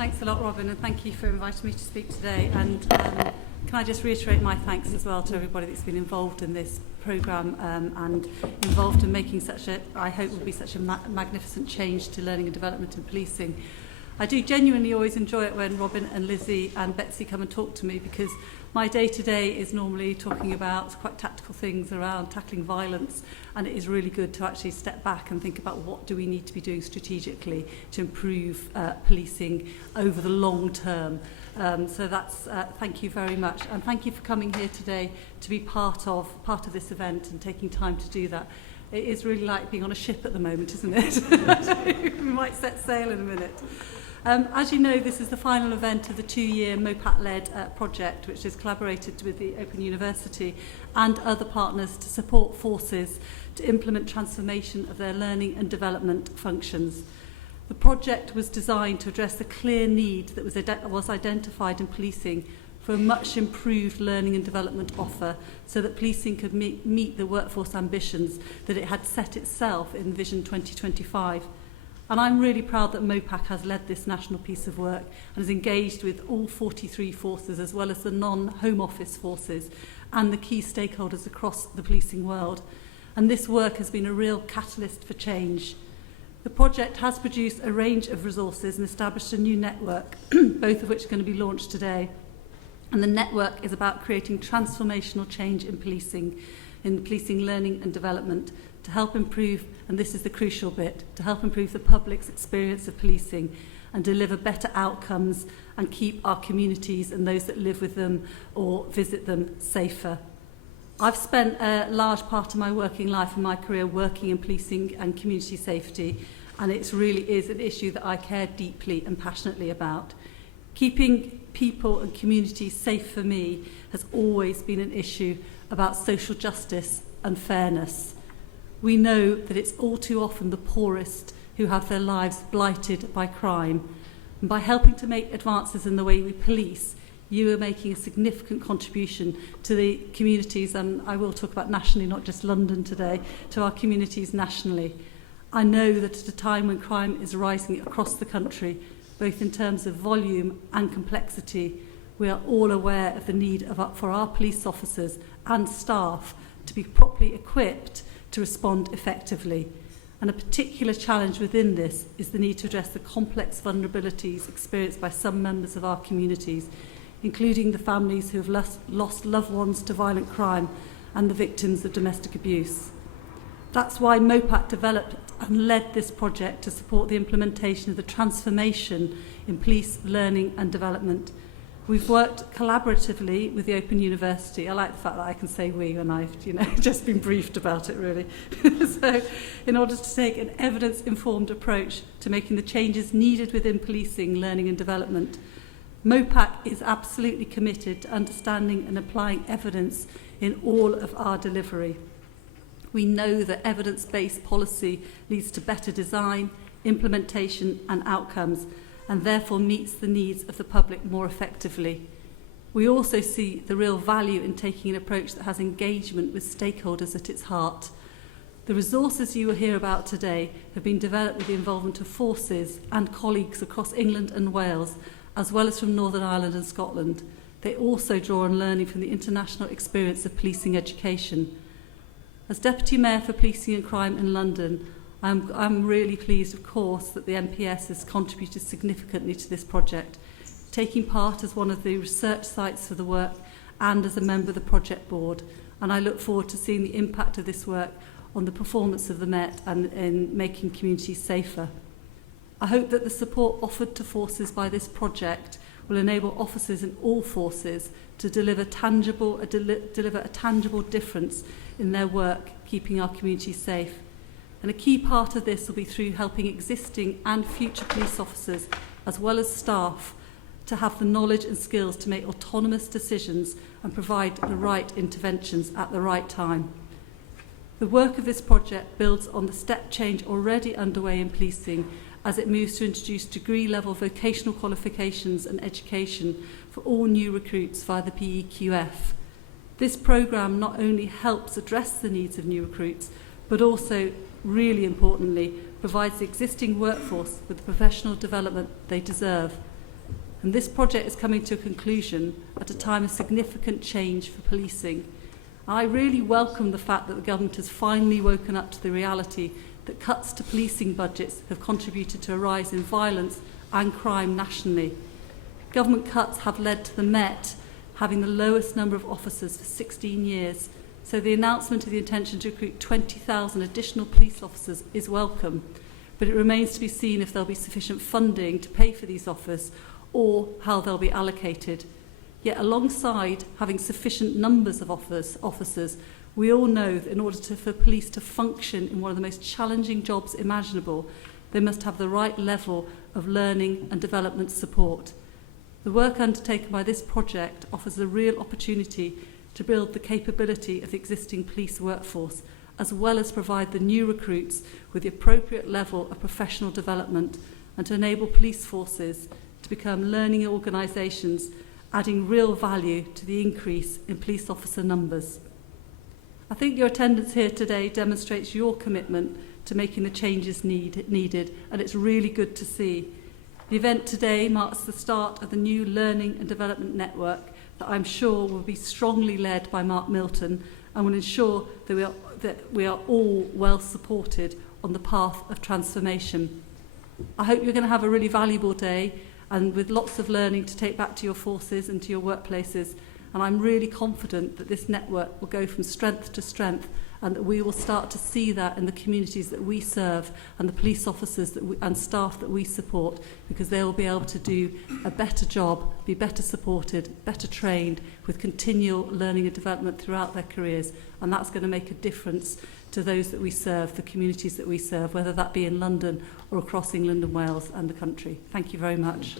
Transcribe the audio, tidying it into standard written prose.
Thanks a lot, Robin, and thank you for inviting me to speak today. And can I just reiterate my thanks as well to everybody that's been involved in this programme and involved in making such a, I hope will be such a magnificent change to learning and development and policing. I do genuinely always enjoy it when Robin and Lizzie and Betsy come and talk to me, because my day-to-day is normally talking about quite tactical things around tackling violence, and it is really good to actually step back and think about what do we need to be doing strategically to improve policing over the long term. So that's thank you very much, and thank you for coming here today to be part of this event and taking time to do that. It is really like being on a ship at the moment, isn't it? We might set sail in a minute. As you know, this is the final event of the 2-year MOPAC-led project, which has collaborated with the Open University and other partners to support forces to implement transformation of their learning and development functions. The project was designed to address the clear need that was identified in policing for a much improved learning and development offer, so that policing could meet the workforce ambitions that it had set itself in Vision 2025. And I'm really proud that MOPAC has led this national piece of work and has engaged with all 43 forces, as well as the non-Home Office forces and the key stakeholders across the policing world. And this work has been a real catalyst for change. The project has produced a range of resources and established a new network, both of which are going to be launched today. And the network is about creating transformational change in policing learning and development, to help improve, and this is the crucial bit, to help improve the public's experience of policing and deliver better outcomes and keep our communities and those that live with them or visit them safer. I've spent a large part of my working life and my career working in policing and community safety, and it really is an issue that I care deeply and passionately about. Keeping people and communities safe for me has always been an issue about social justice and fairness. We know that it's all too often the poorest who have their lives blighted by crime. And by helping to make advances in the way we police, you are making a significant contribution to the communities, and I will talk about nationally, not just London today, to our communities nationally. I know that at a time when crime is rising across the country, both in terms of volume and complexity, we are all aware of the need for our police officers and staff to be properly equipped to respond effectively. And a particular challenge within this is the need to address the complex vulnerabilities experienced by some members of our communities, including the families who have lost loved ones to violent crime and the victims of domestic abuse. That's why MOPAC developed and led this project to support the implementation of the transformation in police learning and development. We've worked collaboratively with the Open University. I like the fact that I can say we when I've just been briefed about it, really. So, in order to take an evidence-informed approach to making the changes needed within policing, learning and development, MOPAC is absolutely committed to understanding and applying evidence in all of our delivery. We know that evidence-based policy leads to better design, implementation and outcomes, and therefore meets the needs of the public more effectively. We also see the real value in taking an approach that has engagement with stakeholders at its heart. The resources you will hear about today have been developed with the involvement of forces and colleagues across England and Wales, as well as from Northern Ireland and Scotland. They also draw on learning from the international experience of policing education. As Deputy Mayor for Policing and Crime in London, I'm really pleased, of course, that the MPS has contributed significantly to this project, taking part as one of the research sites for the work and as a member of the project board. And I look forward to seeing the impact of this work on the performance of the Met and in making communities safer. I hope that the support offered to forces by this project will enable officers in all forces to deliver a tangible difference in their work, keeping our communities safe. And a key part of this will be through helping existing and future police officers, as well as staff, to have the knowledge and skills to make autonomous decisions and provide the right interventions at the right time. The work of this project builds on the step change already underway in policing as it moves to introduce degree-level vocational qualifications and education for all new recruits via the PEQF. This programme not only helps address the needs of new recruits, but also, really importantly, provides the existing workforce with the professional development they deserve. And this project is coming to a conclusion at a time of significant change for policing. I really welcome the fact that the government has finally woken up to the reality that cuts to policing budgets have contributed to a rise in violence and crime nationally. Government cuts have led to the Met having the lowest number of officers for 16 years, so the announcement of the intention to recruit 20,000 additional police officers is welcome, but it remains to be seen if there will be sufficient funding to pay for these offers or how they'll be allocated. Yet alongside having sufficient numbers of officers, we all know that in order for police to function in one of the most challenging jobs imaginable, they must have the right level of learning and development support. The work undertaken by this project offers a real opportunity to build the capability of the existing police workforce, as well as provide the new recruits with the appropriate level of professional development and to enable police forces to become learning organisations, adding real value to the increase in police officer numbers. I think your attendance here today demonstrates your commitment to making the changes needed, and it's really good to see. The event today marks the start of the new Learning and Development Network that I'm sure will be strongly led by Mark Milton and will ensure that we are all well supported on the path of transformation. I hope you're going to have a really valuable day and with lots of learning to take back to your forces and to your workplaces. And I'm really confident that this network will go from strength to strength and that we will start to see that in the communities that we serve and the police officers and staff that we support, because they will be able to do a better job, be better supported, better trained, with continual learning and development throughout their careers. And that's going to make a difference to those that we serve, the communities that we serve, whether that be in London or across England and Wales and the country. Thank you very much.